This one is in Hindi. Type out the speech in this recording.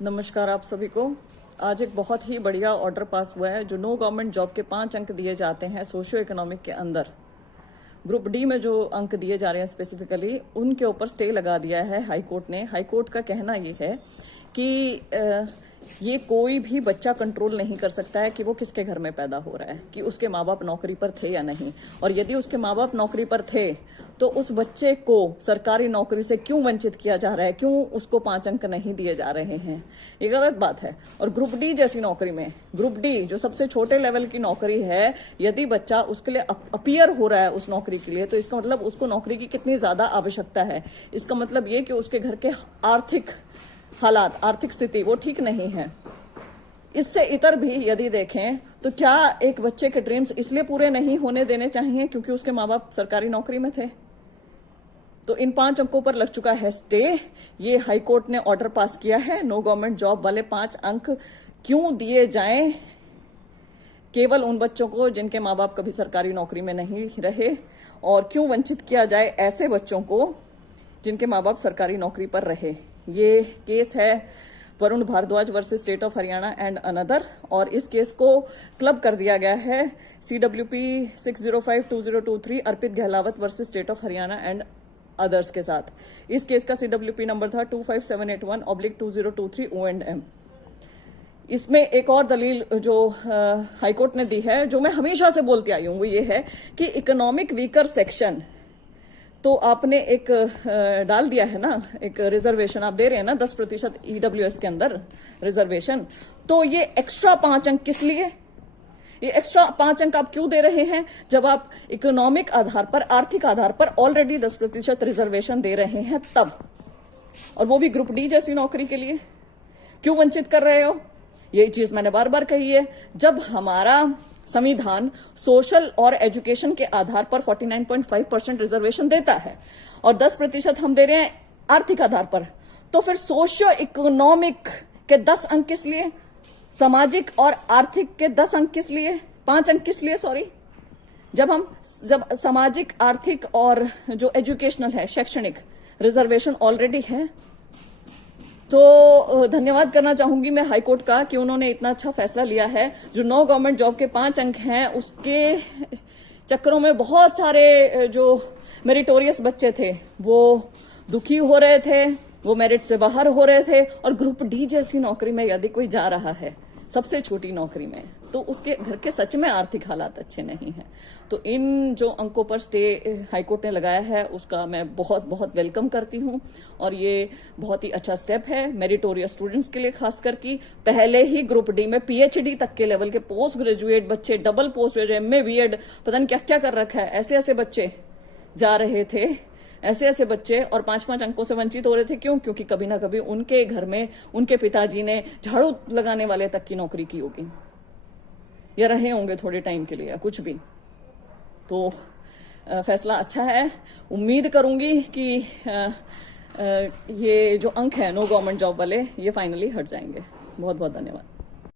नमस्कार आप सभी को। आज एक बहुत ही बढ़िया ऑर्डर पास हुआ है। जो नो गवर्नमेंट जॉब के 5 अंक दिए जाते हैं सोशियो इकोनॉमिक के अंदर, ग्रुप डी में जो अंक दिए जा रहे हैं स्पेसिफिकली, उनके ऊपर स्टे लगा दिया है हाई कोर्ट ने। हाई कोर्ट का कहना ये है कि ये कोई भी बच्चा कंट्रोल नहीं कर सकता है कि वो किसके घर में पैदा हो रहा है, कि उसके माँ बाप नौकरी पर थे या नहीं, और यदि उसके माँ बाप नौकरी पर थे तो उस बच्चे को सरकारी नौकरी से क्यों वंचित किया जा रहा है, क्यों उसको 5 अंक नहीं दिए जा रहे हैं। ये गलत बात है। और ग्रुप डी जैसी नौकरी में, ग्रुप डी जो सबसे छोटे लेवल की नौकरी है, यदि बच्चा उसके लिए अपीयर हो रहा है उस नौकरी के लिए, तो इसका मतलब उसको नौकरी की कितनी ज्यादा आवश्यकता है। इसका मतलब ये कि उसके घर के आर्थिक हालात, आर्थिक स्थिति वो ठीक नहीं है। इससे इतर भी यदि देखें तो क्या एक बच्चे के ड्रीम्स इसलिए पूरे नहीं होने देने चाहिए क्योंकि उसके माँ बाप सरकारी नौकरी में थे। तो इन 5 अंकों पर लग चुका है स्टे। ये हाई कोर्ट ने ऑर्डर पास किया है। नो गवर्नमेंट जॉब वाले 5 अंक क्यों दिए जाएं केवल उन बच्चों को जिनके माँ बाप कभी सरकारी नौकरी में नहीं रहे, और क्यों वंचित किया जाए ऐसे बच्चों को जिनके माँ बाप सरकारी नौकरी पर रहे। ये केस है Varun Bhardwaj versus state of Haryana and another, और इस केस को क्लब कर दिया गया है CWP 6052023 Arpit Gahlawat versus state of Haryana and others के साथ। इस केस का CWP नंबर था 25781/2023 O&M। इसमें एक और दलील जो हाईकोर्ट ने दी है, जो मैं हमेशा से बोलती आई हूँ, वो ये है कि इकोनॉमिक वीकर सेक्शन, तो आपने एक डाल दिया है ना, एक रिजर्वेशन आप दे रहे हैं ना 10% EWS के अंदर रिजर्वेशन, तो ये एक्स्ट्रा 5 अंक किस लिए? ये एक्स्ट्रा 5 अंक आप क्यों दे रहे हैं जब आप इकोनॉमिक आधार पर, आर्थिक आधार पर ऑलरेडी 10% रिजर्वेशन दे रहे हैं तब, और वो भी ग्रुप डी जैसी नौकरी के लिए क्यों वंचित कर रहे हो? यही चीज मैंने बार बार कही है। जब हमारा संविधान सोशल और एजुकेशन के आधार पर 49.5% रिजर्वेशन देता है और 10% हम दे रहे हैं आर्थिक आधार पर, तो फिर सोशियो इकोनॉमिक के 10 अंक किस लिए, सामाजिक और आर्थिक के 10 अंक किस लिए, 5 अंक किस लिए, सॉरी। जब सामाजिक, आर्थिक और जो एजुकेशनल है, शैक्षणिक रिजर्वेशन ऑलरेडी है, तो धन्यवाद करना चाहूंगी मैं हाईकोर्ट का कि उन्होंने इतना अच्छा फैसला लिया है। जो नो गवर्नमेंट जॉब के 5 अंक हैं, उसके चक्करों में बहुत सारे जो मेरिटोरियस बच्चे थे वो दुखी हो रहे थे, वो मेरिट से बाहर हो रहे थे। और ग्रुप डी जैसी नौकरी में यदि कोई जा रहा है, सबसे छोटी नौकरी में, तो उसके घर के सच में आर्थिक हालात अच्छे नहीं हैं। तो इन जो अंकों पर स्टे हाईकोर्ट ने लगाया है उसका मैं बहुत बहुत वेलकम करती हूं, और ये बहुत ही अच्छा स्टेप है मेरिटोरियस स्टूडेंट्स के लिए, खासकर कि पहले ही ग्रुप डी में PhD तक के लेवल के पोस्ट ग्रेजुएट बच्चे, double post graduate, MA BEd, पता नहीं क्या क्या कर रखा है, ऐसे ऐसे बच्चे जा रहे थे, ऐसे ऐसे बच्चे, और 5-5 अंकों से वंचित हो रहे थे। क्यों? क्योंकि कभी ना कभी उनके घर में उनके पिताजी ने झाड़ू लगाने वाले तक की नौकरी की होगी, या रहे होंगे थोड़े टाइम के लिए, या कुछ भी। तो फैसला अच्छा है। उम्मीद करूंगी कि ये जो अंक है नो गवर्नमेंट जॉब वाले, ये फाइनली हट जाएंगे। बहुत बहुत धन्यवाद।